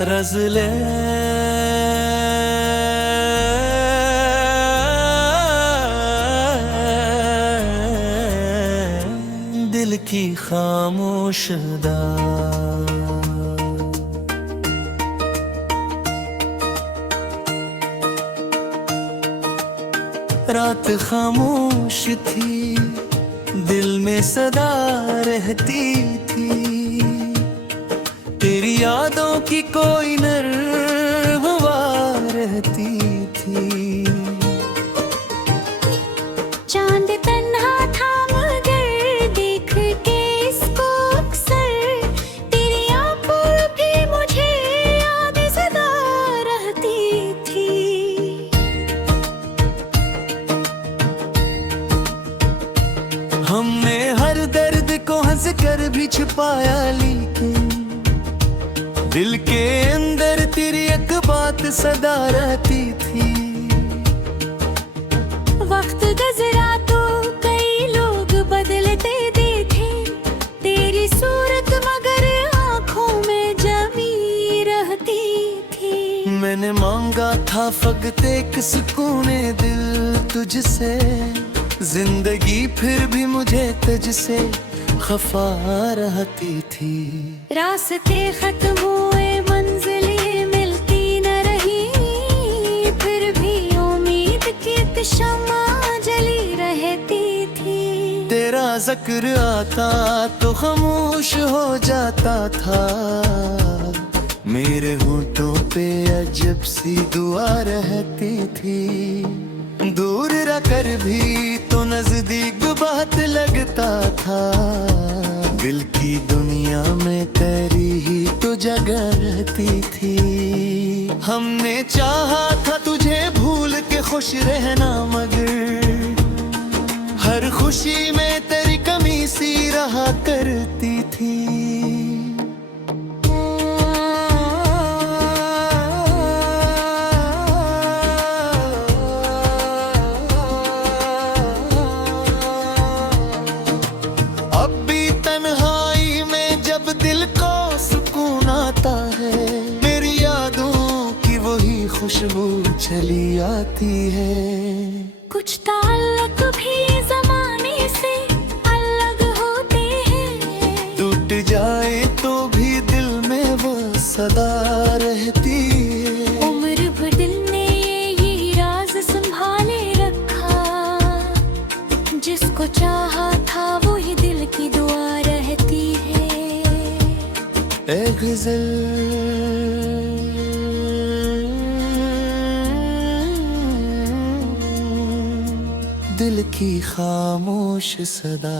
रज़ले दिल की खामोश दाद। रात खामोश थी, दिल में सदा रहती थी, तेरी यादों की कोई नरवा रहती थी। चांद तन्हा था मगर देख के इसको अक्सर, तेरी आंखों भी मुझे याद सदा रहती थी। हमने हर दर्द को हंस कर भी छुपाया, लेकिन दिल के अंदर तेरी एक बात सदा रहती थी। वक्त गुजरा तो कई लोग बदलते देखे, तेरी सूरत मगर आँखों में जमी रहती थी। मैंने मांगा था फकत एक सुकूने दिल तुझसे, जिंदगी फिर भी मुझे तुझसे खफा रहती थी। रास्ते खत्म हुए, मंजिलें मिलती न रही, फिर भी उम्मीद की एक शम्मा जली रहती थी। तेरा जिक्र आता तो खामोश हो जाता था, मेरे होठों पे अजब सी दुआ रहती थी। दूर रहकर भी तो नजदीक बात लगता था, दिल की दुनिया में तेरी ही तो जगह रहती थी। हमने चाहा था तुझे भूल के खुश रहना, मगर हर खुशी में तेरी कमी सी रहा करती थी। खुशबू चली आती है, कुछ ताल्लुक भी ज़माने से अलग होते हैं, टूट जाए तो भी दिल में वो सदा रहती है। उम्र भर दिल ने यही राज संभाले रखा, जिसको चाहा था वो ही दिल की दुआ रहती है। ए गज़ल दिल की खामोश सदा।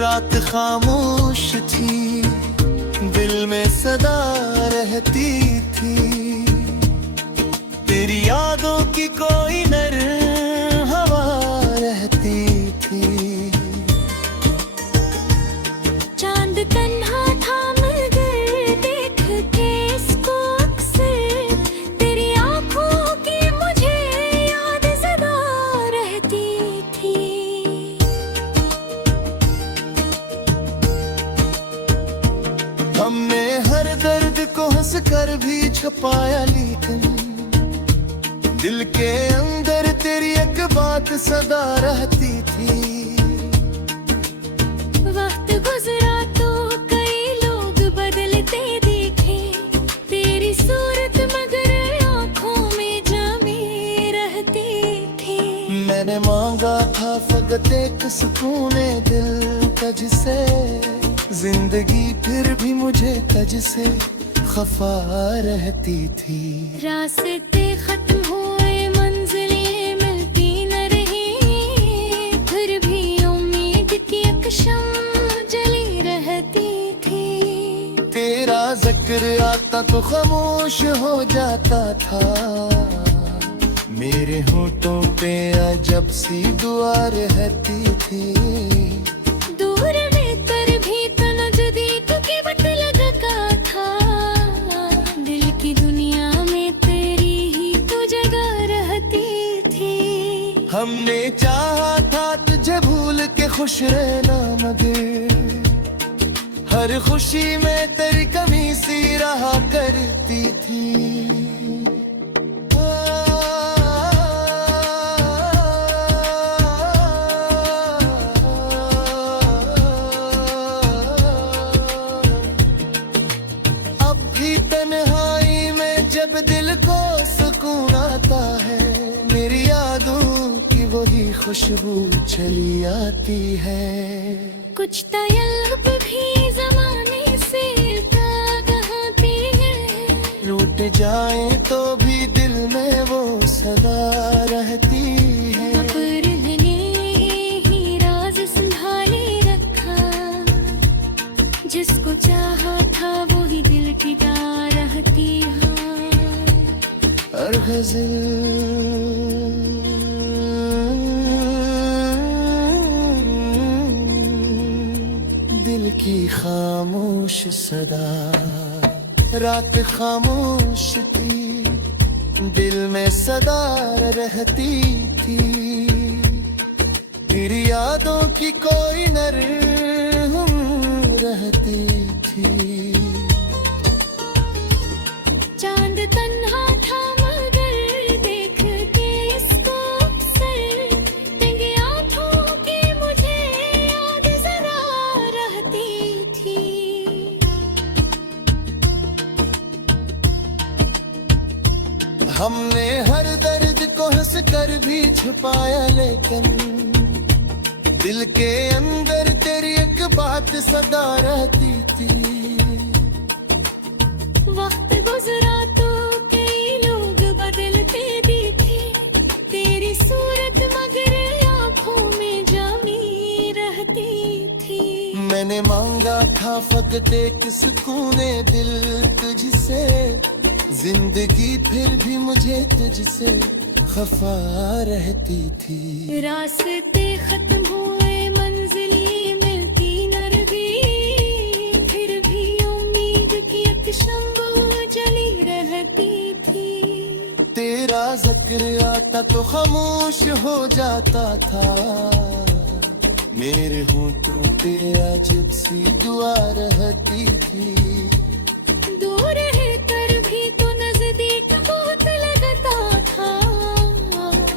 रात खामोश थी, दिल में सदा रहती थी, तेरी यादों की कोई नर हवा रहती थी। चांद तन्हा था मगर देख के इसको अक्सर, तेरी आंखों की मुझे याद सदा रहती थी। हमने हर दर्द को हंस कर भी छुपाया, लेकिन दिल के अंदर तेरी एक बात सदा रहती थी। वक्त गुजरा तो कई लोग बदलते देखे, तेरी सूरत मगर आँखों में जमी रहती थी। मैंने मांगा था फकत एक सुकूने दिल तुझसे, जिंदगी फिर भी मुझे तुझसे खफा रहती थी। रास्ते खत्म हुए, मंजिलें मिलती न रही, फिर भी उम्मीद की एक शम्मा जली रहती थी। तेरा जिक्र आता तो खामोश हो जाता था, मेरे होठों पे अजब सी दुआ रहती थी। दूर रहकर भी तो नजदीक की बट लगा था, दिल की दुनिया में तेरी ही तो जगह रहती थी। हमने चाहा था तुझे भूल के खुश रहना, मगर हर हर खुशी में तेरी कमी सी रहा करती थी। अब भी तन्हाई में जब दिल को सुकून आता है, मेरी यादों की वही खुशबू चली आती है। कुछ तलब भी जमाने से तागहाती है, लूट जाए तो भी दिल में वो सदा रहती है। मगर मैंने ही राज संभाले रखा, जिसको चाहा था वो ही दिल की रहती है। और गज़ल दिल की खामोश सदा, रात खामोश थी, दिल में सदा रहती थी। तेरी यादों की कोई नरम रहती थी। चांद तन्हा था मगर देख के इसको अक्सर, तेरी आँखों की मुझे याद जरा रहती थी। हमने हर दर्द को हंस कर भी छुपाया, लेकिन दिल के अंदर तेरी एक बात सदा रहती थी। वक्त गुजरा तो कई लोग बदलते भी थे, तेरी सूरत मगर आँखों में जमी रहती थी। मैंने मांगा था फकत एक सुकूने दिल तुझसे, जिंदगी फिर भी मुझे तुझसे खफा रहती थी। रास्ते खत्म हुए मंजिली मिलती न रही, फिर भी उम्मीद की एक शम्मा जली रहती थी। तेरा जिक्र आता तो खामोश हो जाता था, मेरे होठों पे अजब सी दुआ रहती थी। दूर है कर भी तो नजदीक बहुत लगता था,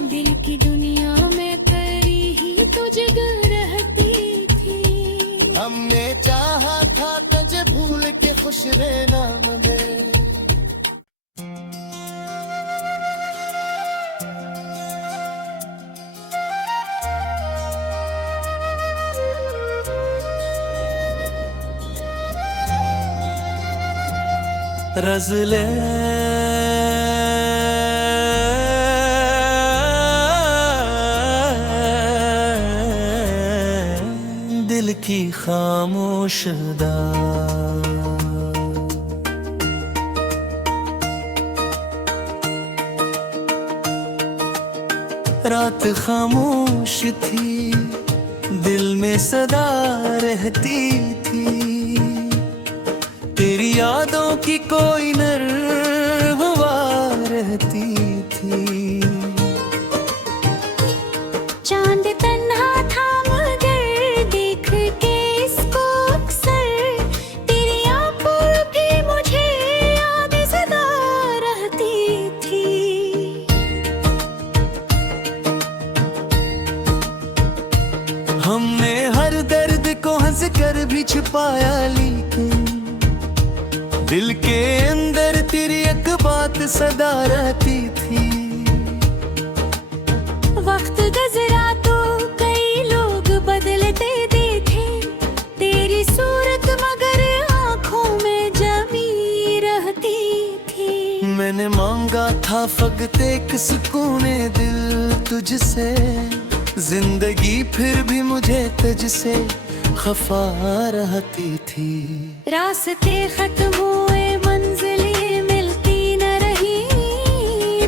दिल की दुनिया में तेरी ही तो जगह रहती थी। हमने चाहा था तुझे भूल के खुश रहना मगर रज़ले दिल की खामोश रात खामोश थी, दिल में सदा रहती थी। तेरी यादों की कोई नरम हवा रहती थी। चांद तन्हा था मगर देख के इसको अक्सर, तेरी आँखों भी मुझे याद सदा रहती थी। हमने हर दर्द को हंस कर भी छुपाया, लेकिन दिल के अंदर तेरी एक बात सदा रहती थी। वक्त गुजरा तो कई लोग बदलते देखे, तेरी सूरत मगर आँखों में जमी रहती थी। मैंने मांगा था फकत एक सुकूने दिल तुझसे, जिंदगी फिर भी मुझे तुझसे खफा रहती थी। रास्ते खत्म हुए मंजिलें मिलती न रही,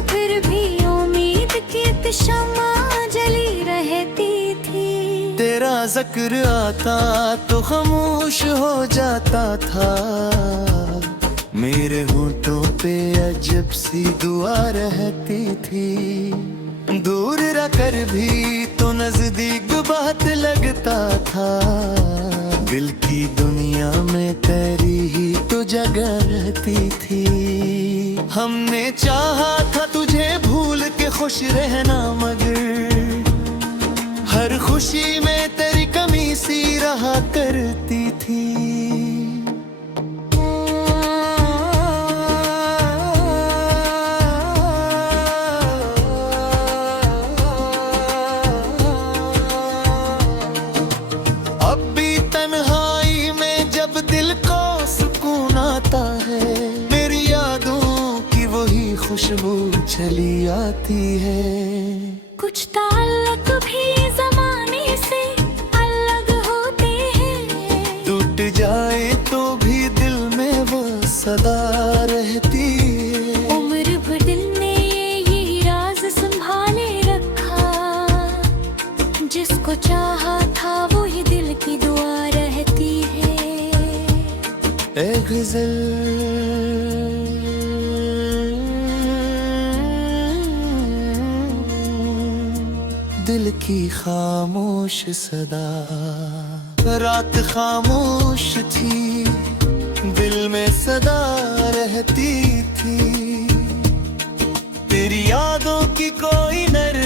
फिर भी उम्मीद की एक शम्मा जली रहती थी। तेरा जिक्र आता तो खामोश हो जाता था, मेरे होठों पे अजब सी दुआ रहती थी। दूर रहकर भी तो नजदीक बात लगता था, दिल की दुनिया में तेरी ही तो जगह रहती थी। हमने चाहा था तुझे भूल के खुश रहना, मगर हर खुशी में तेरी कमी सी रहा करती थी। अब भी तन्हाई में जब दिल को सुकून आता है, मेरी यादों की वही खुशबू चली आती है। कुछ ताल्लुक भी ज़माने से अलग होते हैं, टूट जाए तो भी दिल में वो सदा रहती है। उम्र भर दिल ने यही राज संभाले रखा, जिसको चाहा था वो ही दिल की दुआ रहती है। ए गज़ल दिल की खामोश सदा, रात खामोश थी, दिल में सदा रहती थी। तेरी यादों की कोई नर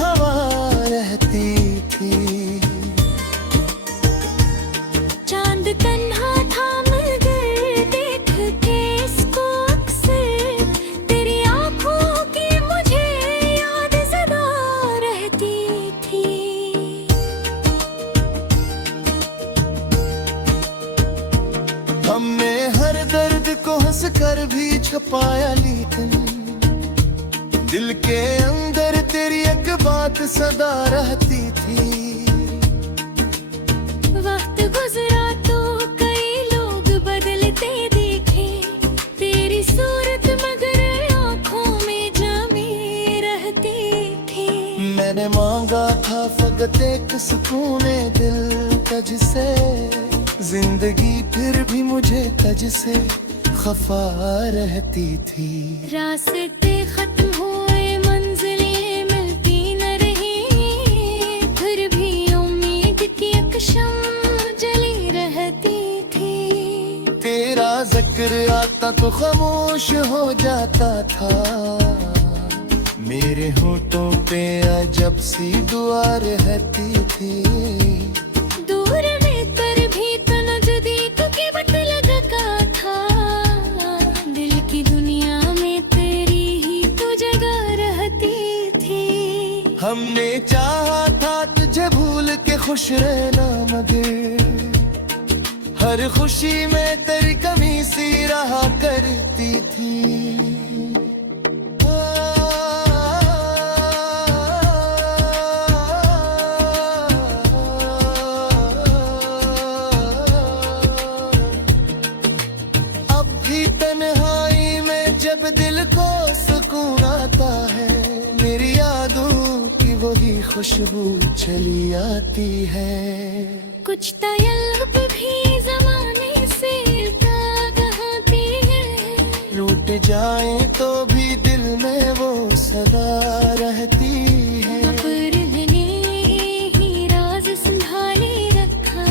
हवा रहती थी। चांद तन्हा था मगर देख के इसको अक्सर, तेरी आंखों की मुझे याद सदा रहती थी। हमने हर दर्द को हंस कर भी छुपाया, लेकिन दिल के अंदर तेरी एक बात सदा रहती थी। वक्त गुजरा तो कई लोग बदलते देखे, तेरी सूरत मगर आंखों में जमी रहती थी। मैंने मांगा था फकत एक सुकून दिल तुझसे, जिंदगी फिर भी मुझे तुझसे खफा रहती थी। रास्ते खत्म हुए, मंजिलें मिलती न रही, फिर भी उम्मीद की एक शम्म जली रहती थी। तेरा जिक्र आता तो खामोश हो जाता था, मेरे होठों पे अजब सी दुआ रहती थी। दूर रहकर भी तो नजदीक की बट लगा था, दिल की दुनिया में तेरी ही तो जगह रहती थी। हमने चाहा था तुझे भूल के खुश रहना, मगर हर खुशी में तेरी कमी सी रहा करती थी। तन्हाई में जब दिल को सुकून आता है, मेरी यादों की वही खुशबू चली आती है। कुछ तयल्लुक भी ज़माने से दाग होती है, टूट जाए तो भी दिल में वो सदा रहती है। मगर ने ही राज संभाले रखा,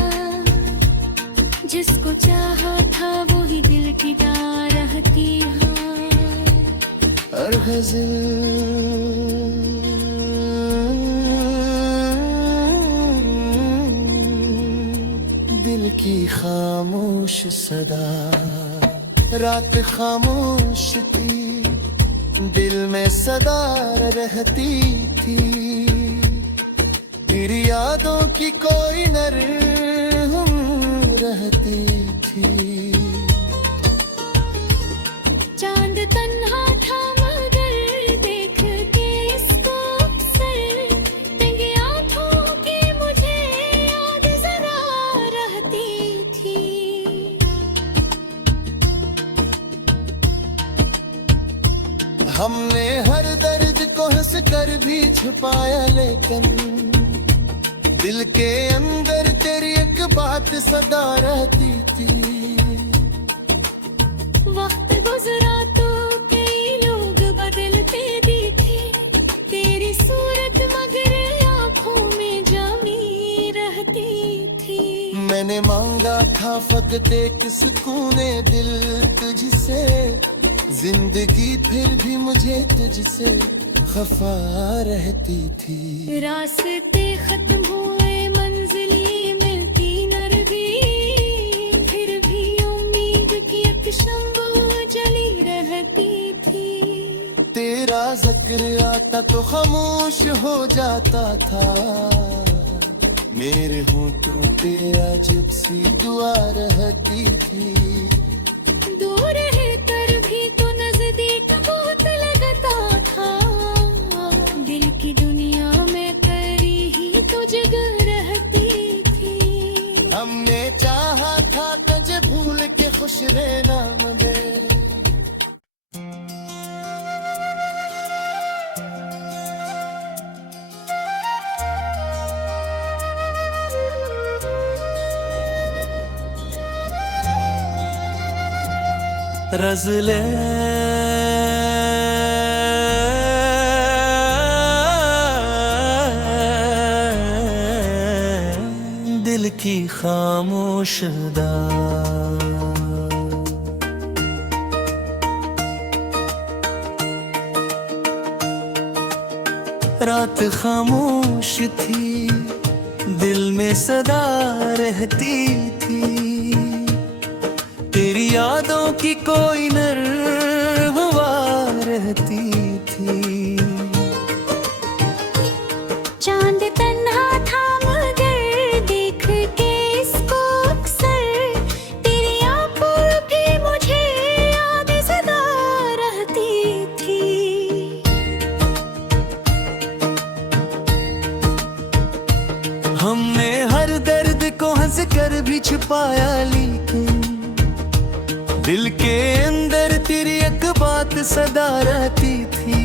जिसको चाहा था वो ही दिल की दार रहती है। और गज़ल दिल की खामोश सदा, रात खामोश थी, दिल में सदा रहती थी। तेरी यादों की कोई नर रहती थी। चांद तन्हा था मगर देख के इसको अक्सर, तेरी आंखों की मुझे याद जरा रहती थी। हमने हर दर्द को हंस कर भी छुपाया, लेकिन दिल के अंदर तेरी एक बात सदा रहती थी। वक्त गुजरा तो कई लोग बदलते दिखे, तेरी सूरत मगर आंखों में जमी रहती थी। मैंने फकत एक सुकूने दिल तुझसे, जिंदगी फिर भी मुझे तुझसे खफा रहती थी। रास्ते खत्म हुए मंजिल ये मिलती न रही, फिर भी उम्मीद की एक शम्मा जली रहती थी। तेरा जिक्र आता तो खामोश हो जाता था, मेरे होठों पे अजब सी दुआ रहती थी। दूर है कर भी तो नजदीक बहुत लगता था, दिल की दुनिया में तेरी ही तो जगह रहती थी। हमने चाहा था तुझे भूल के खुश रहना मगर रज़ले दिल की खामोश रात खामोश थी, दिल में सदा रहती थी। तेरी यादों की कोई नरवा रहती थी। चांद तन्हा था मगर देख के इसको अक्सर, तेरी आंखों भी मुझे याद सदा रहती थी। हमने हर दर्द को हंस कर भी छुपाया, लेकिन दिल के अंदर तेरी एक बात सदा रहती थी।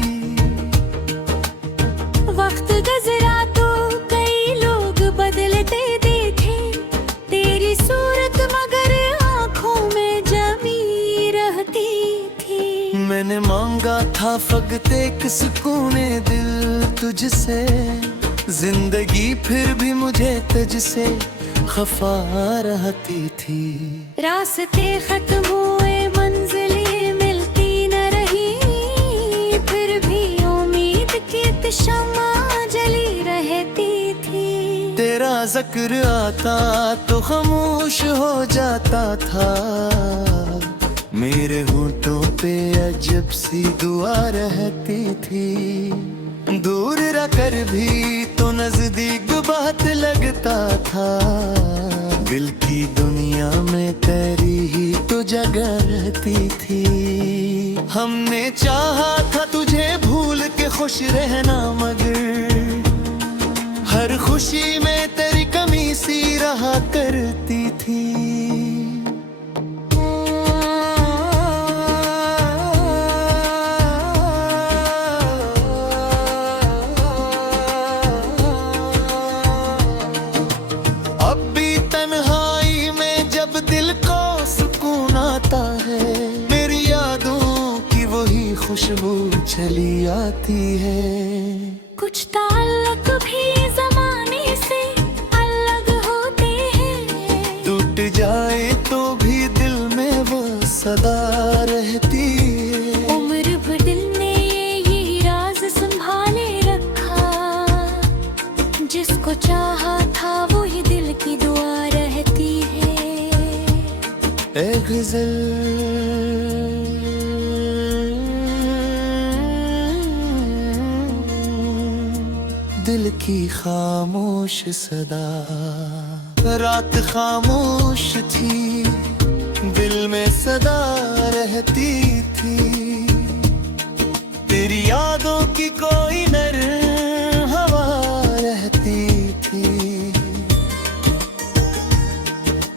वक्त गुजरा तो कई लोग बदलते देखे, तेरी सूरत मगर आँखों में जमी रहती थी। मैंने मांगा था फकत एक सुकूने दिल तुझसे, जिंदगी फिर भी मुझे तुझसे खफा रहती थी। रास्ते खत्म हुए मंजिल ये मिलती न रही, फिर भी उम्मीद की एक शम्मा जली रहती थी। तेरा जिक्र आता तो खामोश हो जाता था, मेरे होठों पे अजब सी दुआ रहती थी। दूर रहकर भी तो नजदीक बात लगता था, दिल की दुनिया में तेरी ही तो जगह रहती थी। हमने चाहा था तुझे भूल के खुश रहना मगर हर खुशी में तेरी कमी सी रहा करती थी। खुशबू चली आती है। कुछ ताल्लुक भी ज़माने से अलग होते हैं, टूट जाए तो भी दिल में वो सदा रहती है। उम्र भर दिल ने यही राज संभाले रखा, जिसको चाहा था वो ही दिल की दुआ रहती है। ए गज़ल दिल की खामोश सदा, रात खामोश थी, दिल में सदा रहती थी। तेरी यादों की कोई नर हवा रहती थी।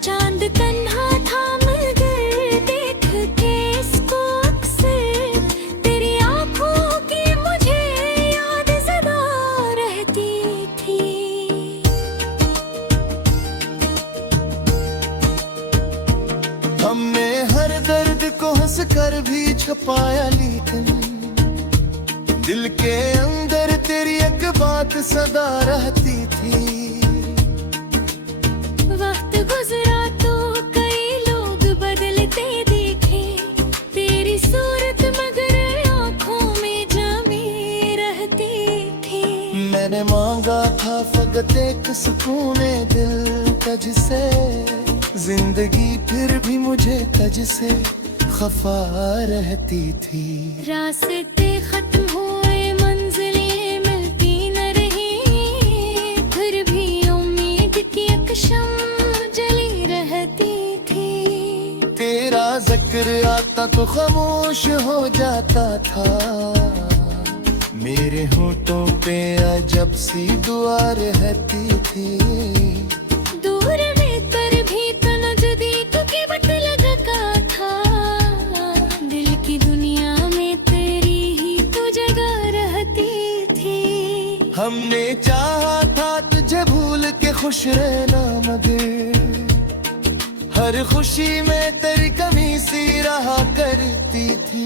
चांद तन्हा था मगर देख के इसको अक्सर, तेरी आंखों की मुझे याद सदा रहती थी। हमने हर दर्द को हंस कर भी छुपाया, लेकिन दिल के अंदर तेरी एक बात सदा रहती थी। वक्त गुजरा तो कई स्वागत एक सुकूने दिल तुझसे, जिंदगी फिर भी मुझे तुझसे खफा रहती थी। रास्ते खत्म हुए मंजिलें मिलती न रही, फिर भी उम्मीद की एक शम्म जली रहती थी। तेरा जिक्र आता तो खामोश हो जाता था, मेरे होठों पे अजब सी दुआ रहती थी। दूर में पर भी तो नजदीक की बट लगा था, दिल की दुनिया में तेरी ही तो जगह रहती थी। हमने चाहा था तुझे भूल के खुश रहना, मगर हर खुशी में तेरी कमी सी रहा करती थी।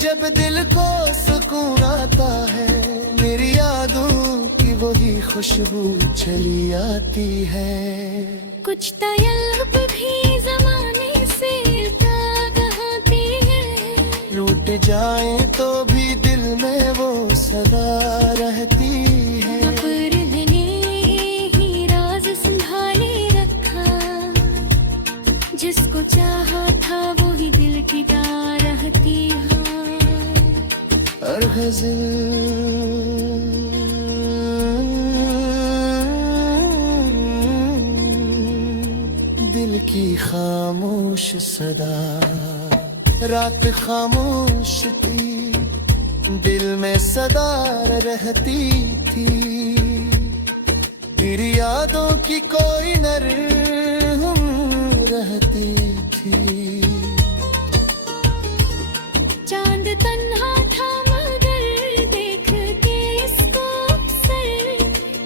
जब दिल को सुकून आता है, मेरी यादों की वही खुशबू चली आती है। कुछ तलब भी जमाने से कहती है, रूठ जाए तो भी दिल में वो सदा रहती है। अपने ही राज संभाले रखा, जिसको चाहा था वो ही दिल की डार रहती है। और गज़ल दिल की खामोश सदा, रात खामोश थी, दिल में सदा रहती थी। तेरी यादों की कोई नरम रहती थी। चांद तन्हा था मगर देख के इसको अक्सर,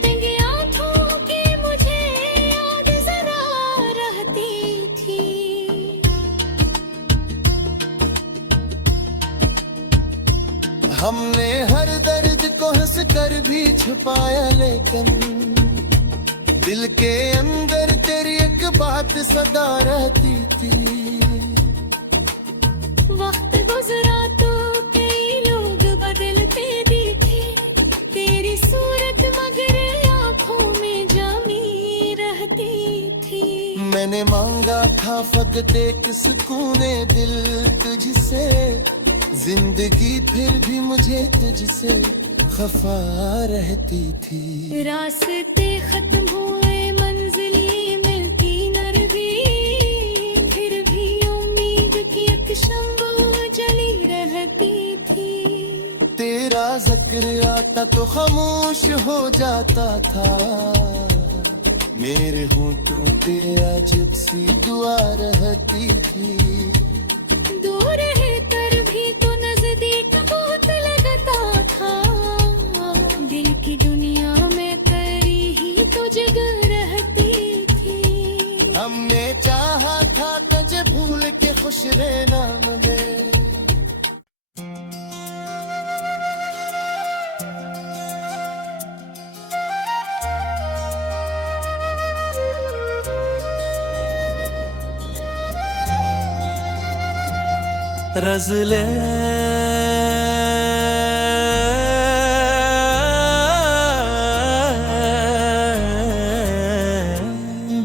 तेरी आँखों की मुझे याद जरा रहती थी। हमने हर दर्द को हंस कर भी छुपाया, लेकिन दिल के अंदर तेरी एक बात सदा रहती थी। वक्त गुजरा तो कई लोग बदलते दिखे, तेरी सूरत मगर आँखों में जामी रहती थी। मैंने मांगा था फकत एक सुकूने दिल तुझसे, जिंदगी फिर भी मुझे तुझसे खफा रहती थी। रास्ते खत्म हुए मंजिलें मिलती न रही, फिर भी उम्मीद की एक शम्म जली रहती थी। तेरा जिक्र आता तो खामोश हो जाता था, मेरे होठों पे अजब सी दुआ रहती थी। दूर है तर भी तो नजदीक बहुत लगता था, दिल की दुनिया में तेरी ही तो जगह रहती थी। हमने चाहा था तुझे भूल के खुश रहना, मगर रज़ले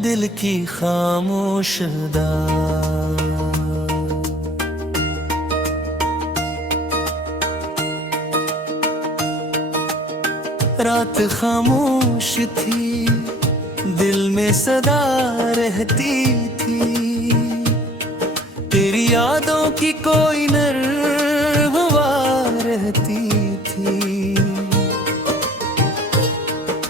दिल की खामोश रात खामोश थी, दिल में सदा रहती थी। तेरी यादों की कोई नरवा रहती थी।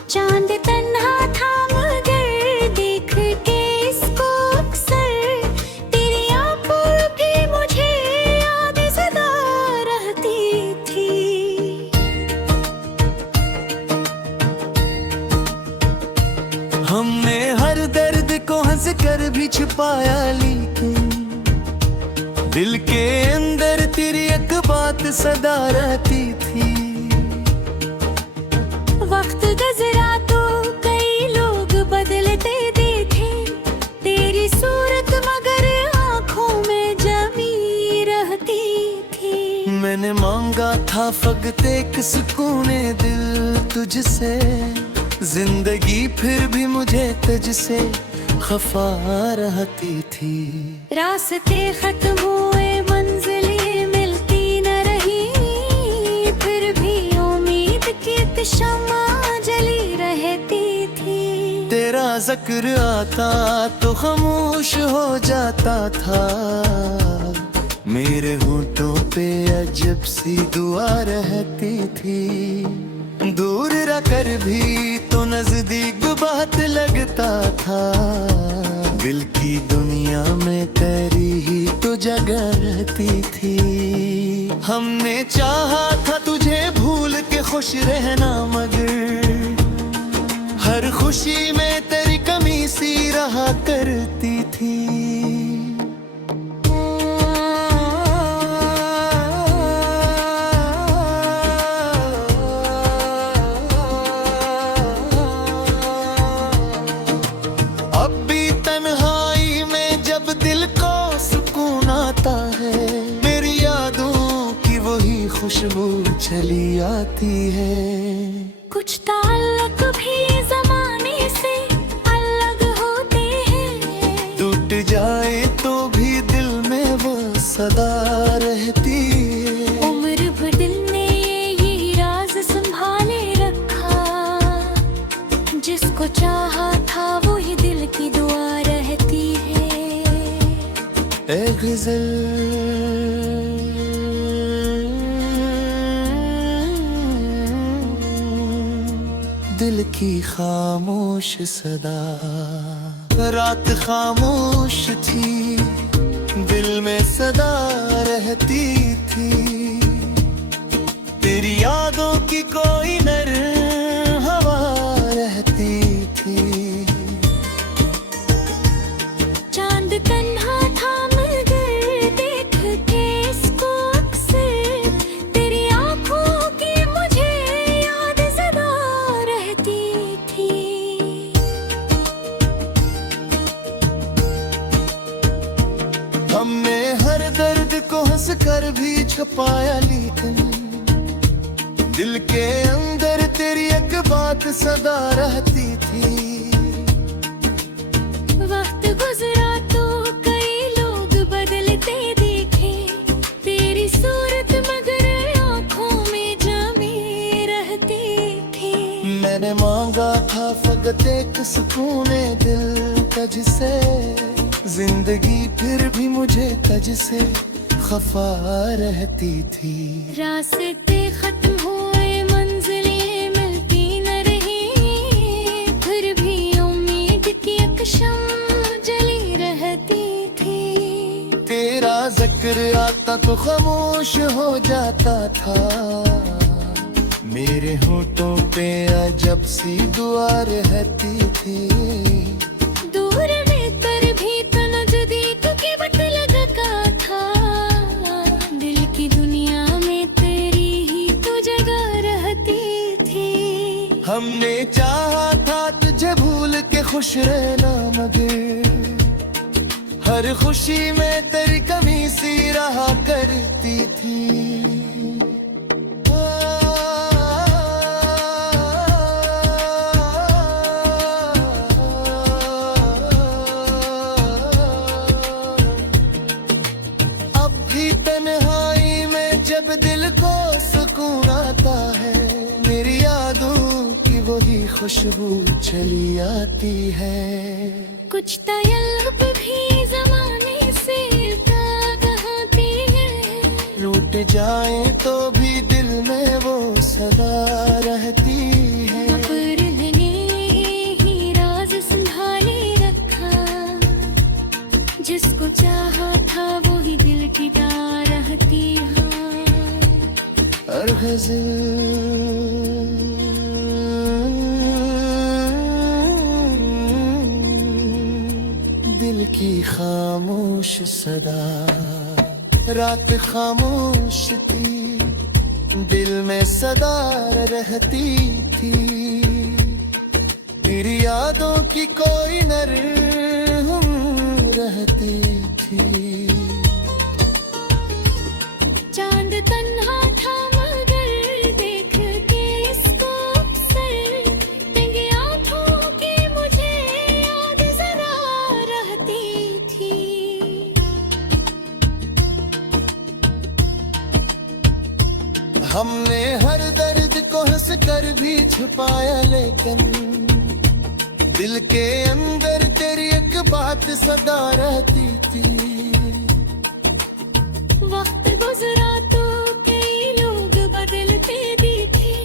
चांद तन्हा था मगर देख के इसको अक्सर, तेरी आंखों की मुझे याद सदा रहती थी। हमने हर दर्द को हंस कर भी छुपाया, लेकिन दिल के अंदर तेरी एक बात सदा रहती थी। वक्त गुजरा तो कई मांगा था फकत एक सुकूने दिल तुझसे, जिंदगी फिर भी मुझे तुझसे खफा रहती थी। रास्ते खत्म हुए मंजिलें मिलती न रही, फिर भी उम्मीद की शम्मा जली रहती थी। तेरा जिक्र आता तो खामोश हो जाता था, मेरे होठों पे अजब सी दुआ रहती थी। दूर रहकर भी तो नजदीक बात लगता था, दिल की दुनिया में तेरी ही तो जगह रहती थी। हमने चाहा था तुझे भूल के खुश रहना, मगर हर खुशी में तेरी कमी सी रहा करती थी। खुशबू चली आती है। कुछ ताल्लुक भी ज़माने से अलग होते हैं, टूट जाए तो भी दिल में वो सदा रहती है। उम्र भर दिल ने यही राज संभाले रखा, जिसको चाहा था वो ही दिल की दुआ रहती है। ए गज़ल दिल की खामोश सदा, रात खामोश थी, दिल में सदा रहती थी। तेरी यादों की कोई नर हवा रहती थी। चांद तन्हा था मगर देख के इसको अक्सर, तेरी आंखों की मुझे याद सदा रहती थी। हमने हर दर्द को हंस कर भी छुपाया, लेकिन दिल के अंदर तेरी एक बात सदा रहती थी। वक्त गुजरा तो कई लोग बदलते देखे, तेरी सूरत मगर आंखों में जमी रहती थी। मैंने मांगा था फकत एक सुकूने दिल तुझसे, जिंदगी फिर भी मुझे तुझसे खफा रहती थी। रास्ते खत्म हुए मंजिलें मिलती न रही, फिर भी उम्मीद की एक शम्मा जली रहती थी। तेरा जिक्र आता तो खामोश हो जाता था, मेरे होठों पे अजब सी दुआ रहती थी। दूर रहकर भी तो नजदीक की बात लगता था, दिल की दुनिया में तेरी ही तो जगह रहती थी। हमने चाहा था तुझे भूल के खुश रहना, मगर हर खुशी में तेरी कमी सी रहा करती थी। जब दिल को सुकून आता है, मेरी यादों की वही खुशबू चली आती है। कुछ तय्यब भी ज़माने से कहती है, लूट जाए तो भी दिल में वो सदा रहती है। अब्र ने ही राज संभाले रखा, जिसको चाहा था वो ही दिल की दार रहती है। और गज़ल दिल की खामोश सदा, रात खामोश थी, दिल में सदा रहती थी। तेरी यादों की कोई नर रहती थी। चांद तन्हा था हमने हर दर्द को हंस कर भी छुपाया, लेकिन दिल के अंदर तेरी एक बात सदा रहती थी। वक्त गुजरा तो कई लोग बदलते दिखे,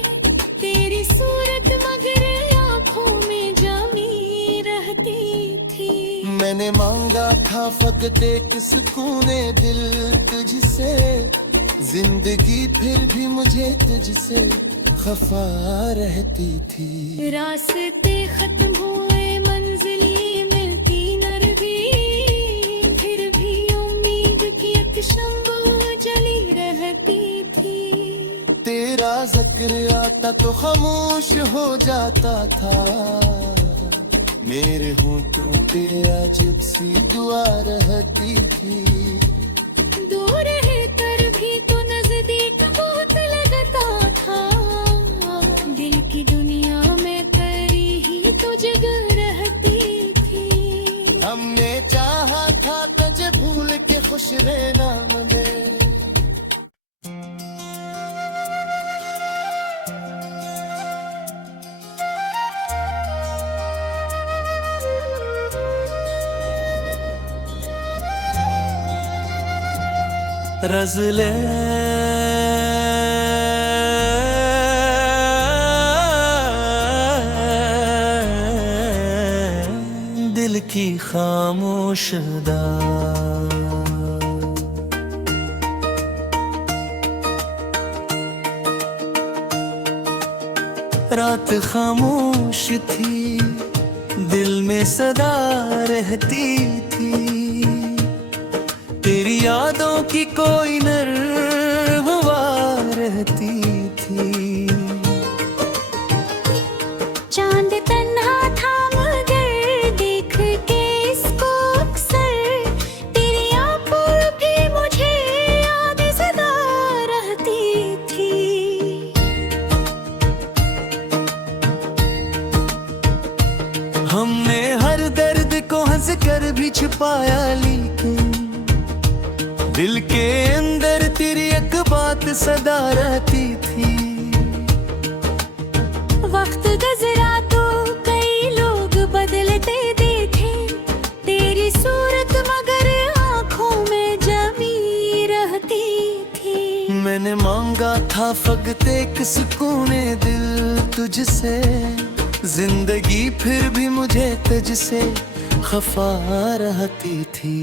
तेरी सूरत मगर आंखों में जमी रहती थी। मैंने मांगा था फकत एक सुकूने दिल तुझसे, जिंदगी फिर भी मुझे तुझसे खफा रहती थी। रास्ते खत्म हुए मंजिली मिलती न रही, फिर भी उम्मीद की एक शम्मा जली रहती थी। तेरा जिक्र आता तो खामोश हो जाता था, मेरे होठों पे अजब सी दुआ रहती थी। दूर है कर भी तो नजदीक बहुत लगता था, दिल की दुनिया में तेरी ही तो जगह रहती थी। हमने चाहा था तुझे भूल के खुश रहना, मगर रज़ले दिल की खामोश रात खामोश थी, दिल में सदा रहती थी। तेरी यादों की कोई नरवा रहती थी। चांद तन्हा था मगर देख के इसको अक्सर, तेरी आंखों भी मुझे याद सदा रहती थी। हमने हर दर्द को हंस कर भी छुपाया, लेकिन दिल के अंदर तेरी एक बात सदा रहती थी। वक्त गुजरा तो कई लोग बदलते देखे, तेरी सूरत मगर आंखों में जमी रहती थी। मैंने मांगा था फकत एक सुकूने दिल तुझसे, जिंदगी फिर भी मुझे तुझसे खफा रहती थी।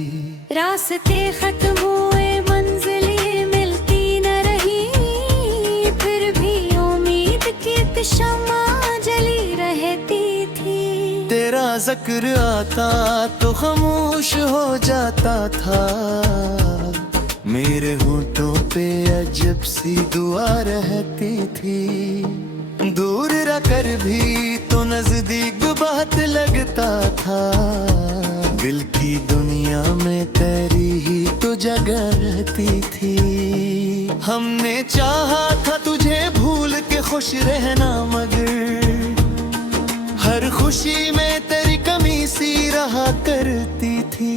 रास्ते खत्म हुए मंजिलें मिलती न रही, फिर भी उम्मीद की एक शम्मा जली रहती थी। तेरा जिक्र आता तो खामोश हो जाता था, मेरे होठों पे अजब सी दुआ रहती थी। दूर रहकर भी तो नजदीक बात लगता था, दिल की दुनिया में तेरी ही तो जगह रहती थी। हमने चाहा था तुझे भूल के खुश रहना, मगर हर खुशी में तेरी कमी सी रहा करती थी।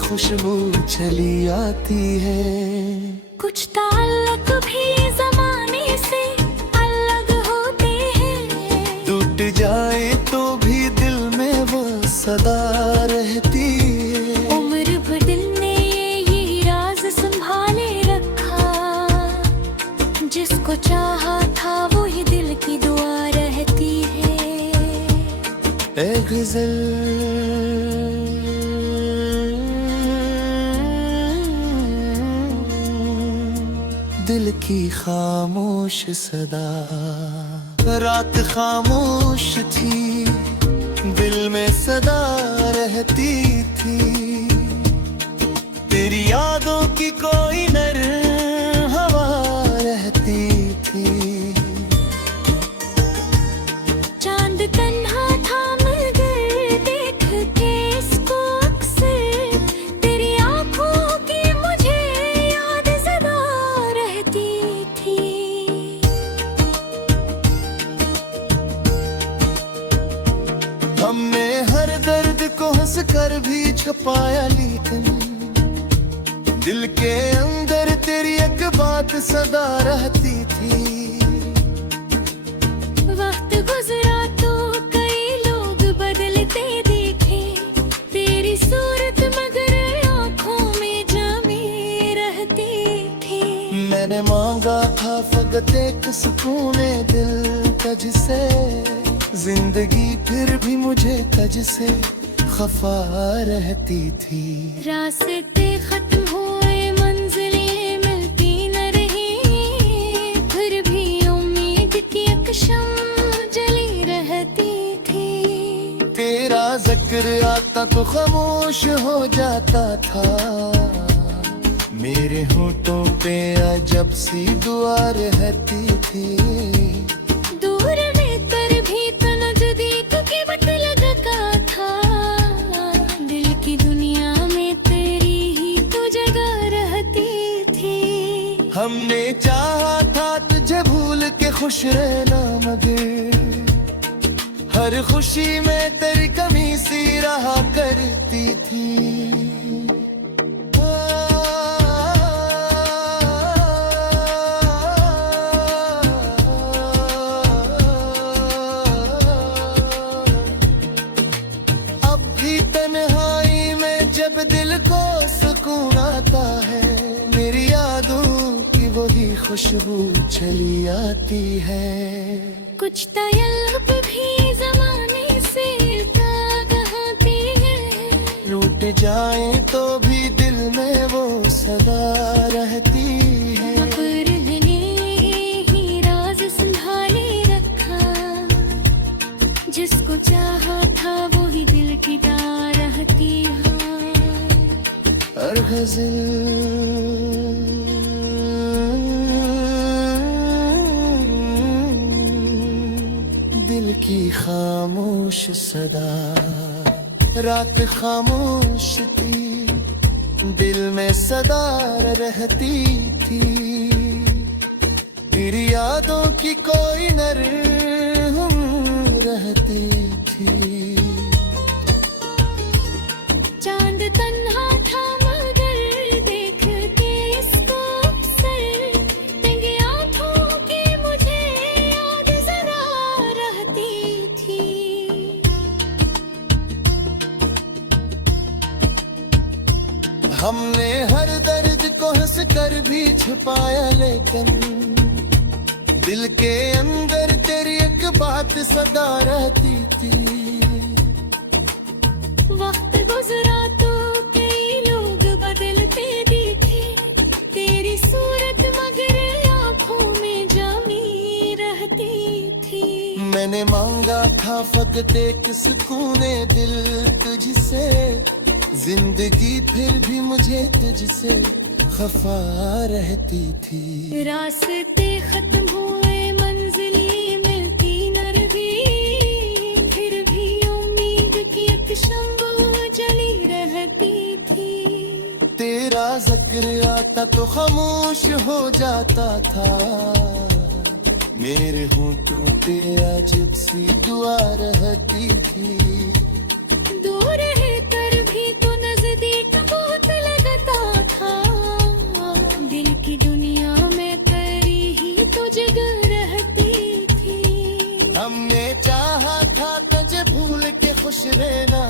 खुशबू चली आती है। कुछ ताल्लुक भी ज़माने से अलग होते हैं, टूट जाए तो भी दिल में वो सदा रहती है। उम्र भर दिल ने ये राज संभाले रखा, जिसको चाहा था वो ही दिल की दुआ रहती है। ए गज़ल दिल की खामोश सदा, रात खामोश थी, दिल में सदा रहती थी। तेरी यादों की कोई नर हवा रहती थी। चांद तन्हा था मगर देख के इसको अक्सर, तेरी आंखों छुपाया लेकिन दिल के अंदर तेरी एक बात सदा रहती थी। वक्त गुजरा तो कई लोग बदलते देखे, तेरी सूरत मगर आंखों में जमी रहती थी। मैंने मांगा था फकत एक सुकूने दिल तुझसे, जिंदगी फिर भी मुझे तुझसे खफा रहती थी। रास्ते खत्म हुए मंजिलें मिलती न रही, फिर भी उम्मीद की एक शम्म जली रहती थी। तेरा जिक्र आता तो खामोश हो जाता था, मेरे होठों पे अजब सी दुआ रहती थी। दूर भीतर भी तो नजदीक की बट लगता था, दिल की दुनिया में तेरी ही तो जगह रहती थी। हमने चाहा था तुझे भूल के खुश रहना, मगर हर खुशी में तेरी कमी सी रहा करती थी। अब भी तन्हाई में जब दिल को सुकून आता है, मेरी यादों की वही खुशबू चली आती है। कुछ तलब भी जमाने से ताकती है, रूठ जाए तो भी दिल में वो सदा रहती है। मगर मैंने ही राज संभाले रखा, जिसको चाहा था वो ही दिल की दार रहती है। और दिल की खामोश सदा, रात खामोश थी, दिल में सदा रहती थी। तेरी यादों की कोई नरम रहती थी। चांद तन्हा था मगर देख के इसको अक्सर, तेरी आंखों की मुझे याद जरा रहती थी। हमने हर दर्द को हंस कर भी छुपाया, लेकिन दिल के अंदर तेरी एक बात सदा रहती थी। वक्त गुजरा तो कई लोग बदलते दिखे, तेरी सूरत मगर आंखों में जमी रहती थी। मैंने मांगा था फकत एक सुकूने दिल तुझसे, जिंदगी फिर भी मुझे तुझसे खफा रहती थी। रास्ते खत्म हुए मंजिलें मिलती न रही, फिर भी उम्मीद की एक शम्म जली रहती थी। तेरा जिक्र आता तो खामोश हो जाता था, मेरे होठों पे अजब सी दुआ रहती थी। दूर है कर भी तो नजदीक बहुत लगता था, दिल की दुनिया में तेरी ही तो जगह रहती थी। हमने चाहा था तुझे भूल के खुश रहना,